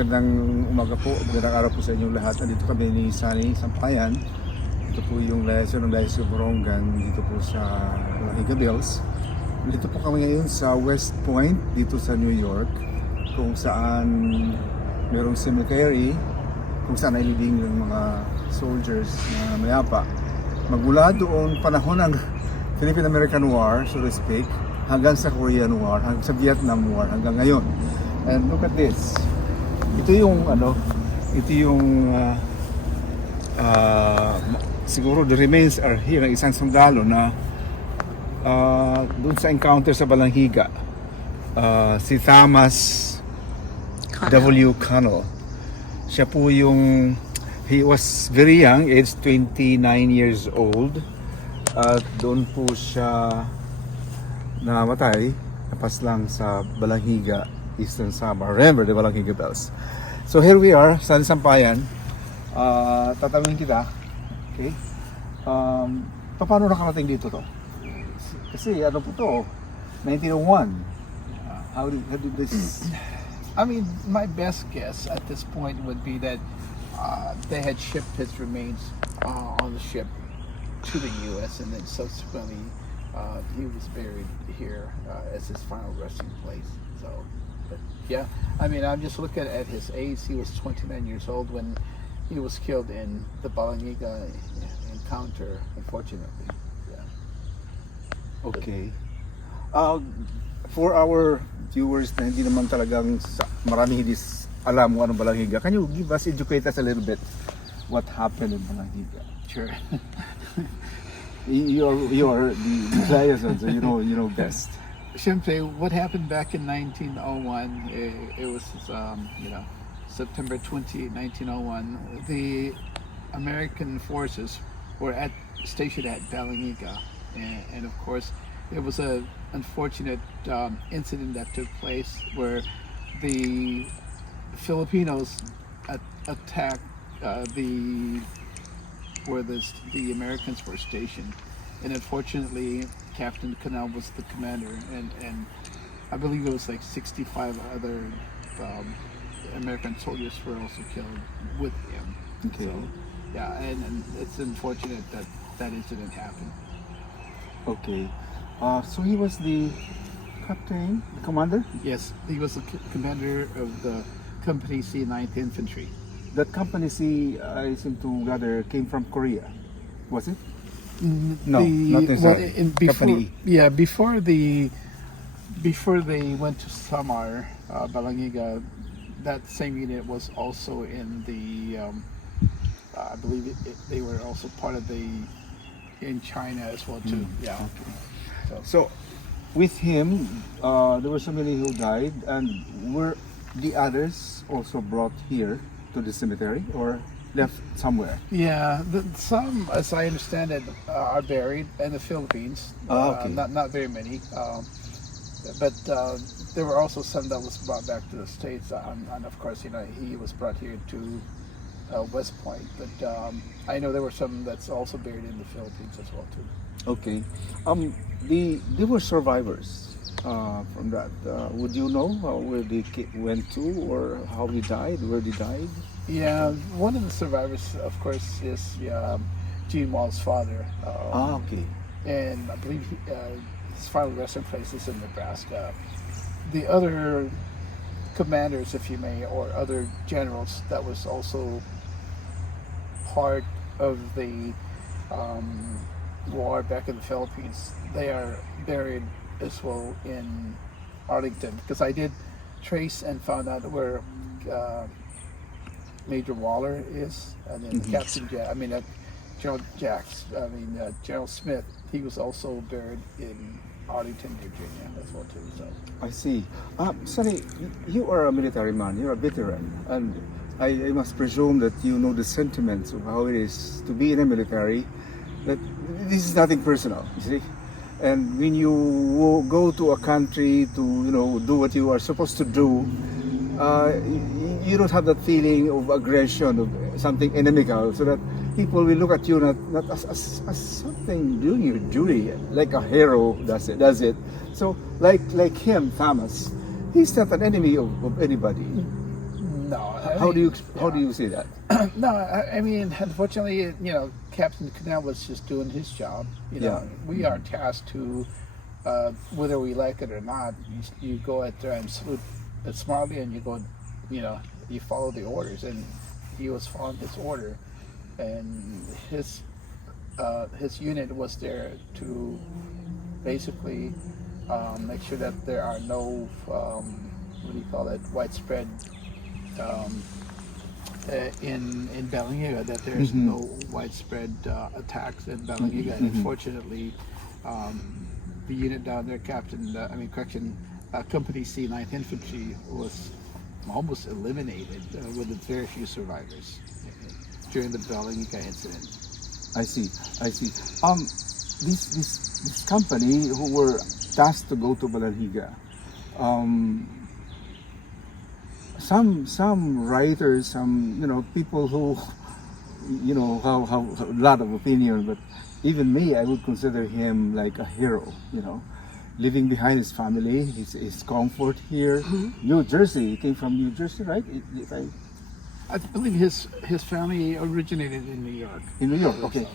magandang umaga po, magandang araw po sa inyong lahat. Nandito kami ni Sonny, Sampayan. Ito po yung liaison ng Diocese of Borongan dito po sa Higa Bills. Dito po kami ngayon sa WestPoint dito sa New York, kung saan merong cemetery kung saan ay libing ng mga soldiers na mayapa. Magmula doon panahon ng Philippine-American War, so to speak, hanggang sa Korean War, hanggang sa Vietnam War, hanggang ngayon. And look at this. Ito yung siguro the remains are here ng isang sundalo na doon sa encounter sa Balanghiga. Si Thomas W. Connell. Siya po yung, he was very young, age 29 years old. At doon po siya namatay, napaslang sa Balanghiga, Eastern Samar. Remember the Balanghiga Bells. So here we are, sa Sampayan. Tatanungin kita, okay? Paano nakarating dito to? Kasi ano po to, 1901. How did this... I mean, my best guess at this point would be that they had shipped his remains on the ship to the U.S. and then subsequently he was buried here as his final resting place. So, but yeah, I mean, I'm just looking at his age. He was 29 years old when he was killed in the Balanghiga encounter, unfortunately. Yeah. Okay. For our viewers na hindi naman talagang marami hindi alam kung anong Balanghiga, can you give us, educate us a little bit what happened in Balanghiga? Sure. You are the liaison, so you know best. Siyempre, what happened back in 1901, it was, September 20, 1901, the American forces were stationed at Balanghiga, and of course, it was a unfortunate incident that took place where the Filipinos attacked where the Americans were stationed, and unfortunately Captain Connell was the commander, and I believe it was like 65 other American soldiers were also killed with him. Okay. So, yeah, and it's unfortunate that that incident happened. Okay. So he was the captain, the commander? Yes, he was the commander of the Company C 9th Infantry. That Company C, I seem to gather, came from Korea. Was it? No, not necessarily. Company E. Yeah, before they went to Samar, Balanghiga, that same unit was also in the, I believe they were also part of in China as well too. Yeah. Okay. So, with him, there were so many who died, and were the others also brought here to the cemetery or left somewhere? Yeah, some, as I understand it, are buried in the Philippines. Okay. Not very many, but there were also some that was brought back to the States, and of course, he was brought here to WestPoint. But I know there were some that's also buried in the Philippines as well too. Okay. They were survivors from that. Would you know where they went to, or how they died, where they died? Yeah, one of the survivors, of course, is Gene Wall's father. Okay. And I believe his final resting place is in Nebraska. The other commanders, if you may, or other generals that was also part of the war back in the Philippines, they are buried as well in Arlington, because I did trace and found out where Major Waller is, and then General Smith, he was also buried in Arlington, Virginia as well too. So I see. Sonny, you are a military man, you're a veteran, and I must presume that you know the sentiments of how it is to be in the military, that this is nothing personal, you see? And when you go to a country to, do what you are supposed to do, you don't have that feeling of aggression, of something inimical, so that people will look at you not as something doing your duty, like a hero does it. So like him, Thomas, he's not an enemy of anybody. No. How do you see that? No, I mean, unfortunately, Captain Canal was just doing his job. We are tasked to, whether we like it or not, you go out there and salute smartly, and you go, you follow the orders, and he was following his order, and his unit was there to basically make sure that there are no widespread in Balangiga, that there's no widespread attacks in Balangiga. And unfortunately, the unit down there, Company C 9th Infantry, was almost eliminated with very few survivors during the Balangiga incident. I see. This company who were tasked to go to Balangiga, some writers, some people who have a lot of opinion, but even me, I would consider him like a hero. Leaving behind his family, his comfort here. New Jersey, he came from New Jersey, right? I believe his family originated in New York. In New York, okay.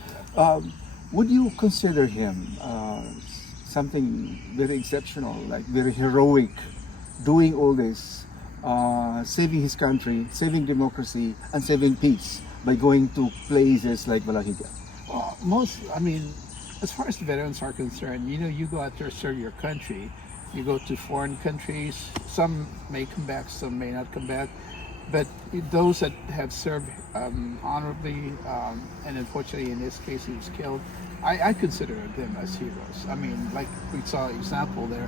Would you consider him something very exceptional, like very heroic, doing all this, saving his country, saving democracy, and saving peace by going to places like Balangiga? As far as the veterans are concerned, you go out there, serve your country. You go to foreign countries. Some may come back, some may not come back. But those that have served honorably, and unfortunately in this case he was killed, I consider them as heroes. Like we saw an example there,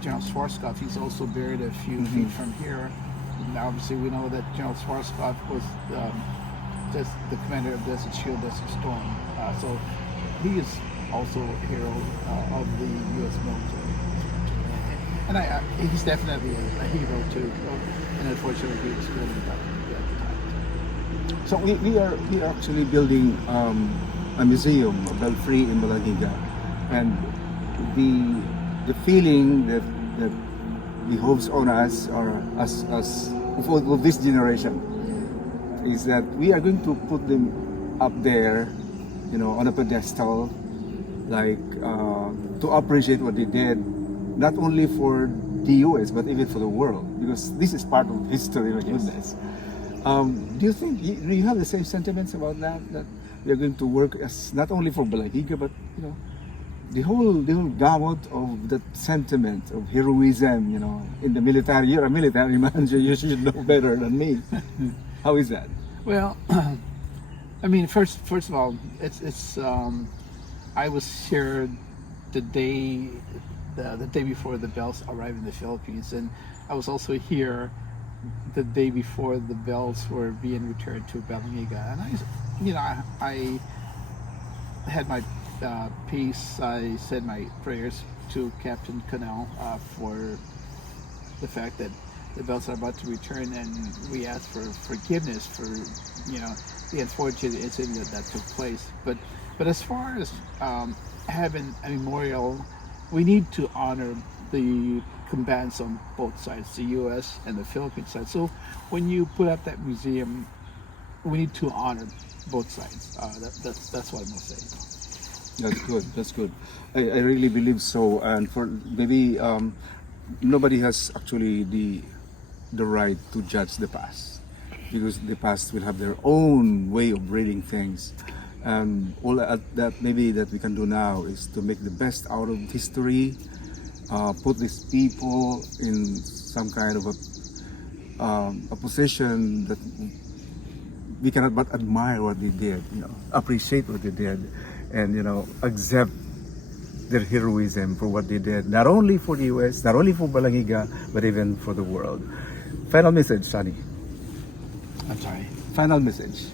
General Schwarzkopf, he's also buried a few feet from here. And obviously we know that General Schwarzkopf was just the commander of Desert Shield, Desert Storm. So he is also a hero of the U.S. military. And he's definitely a hero too. And unfortunately, he was killed at the time. So we are actually building a museum, a belfry in Balangiga, and the feeling that behoves on us, or us of this generation, is that we are going to put them up there, on a pedestal, like to appreciate what they did, not only for the U.S. but even for the world, because this is part of history. My goodness. Do you have the same sentiments about that we are going to work as not only for Balangiga, but the whole gamut of that sentiment of heroism, in the military? You're a military man, so you should know better than me. How is that? Well, first of all, it's I was here the day before the bells arrived in the Philippines, and I was also here the day before the bells were being returned to Balangiga. And I had my peace. I said my prayers to Captain Canal for the fact that the bells are about to return, and we asked for forgiveness for the unfortunate incident that took place. But as far as having a memorial, we need to honor the combatants on both sides, the U.S. and the Philippine side. So when you put up that museum, we need to honor both sides. That's what I must say. That's good. I really believe so. And for maybe nobody has actually the right to judge the past, because the past will have their own way of reading things. All that maybe that we can do now is to make the best out of history, put these people in some kind of a position that we cannot but admire what they did, appreciate what they did, and accept their heroism for what they did, not only for the U.S., not only for Balangiga, but even for the world. Final message, Sonny. I'm sorry. Final message.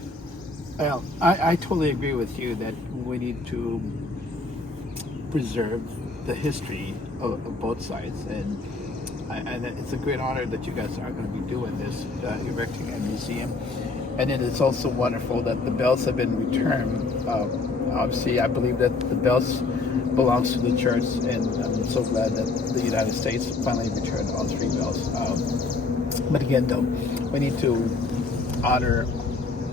Well, I totally agree with you that we need to preserve the history of both sides, and it's a great honor that you guys are going to be doing this, erecting a museum. And it is also wonderful that the bells have been returned. Obviously, I believe that the bells belongs to the church, and I'm so glad that the United States finally returned all 3 bells. But again, though, we need to honor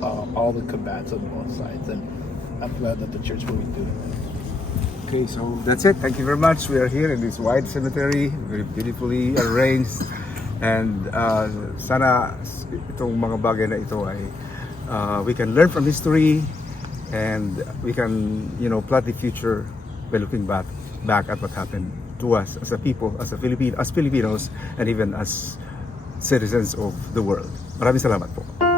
all the combatants on both sides, and I'm glad that the church will be doing that. Okay, so that's it. Thank you very much. We are here in this wide cemetery, very beautifully arranged. And sana itong mga bagay na ito ay we can learn from history, and we can, plot the future by looking back at what happened to us as a people, as Filipinos, and even as citizens of the world. Maraming salamat po.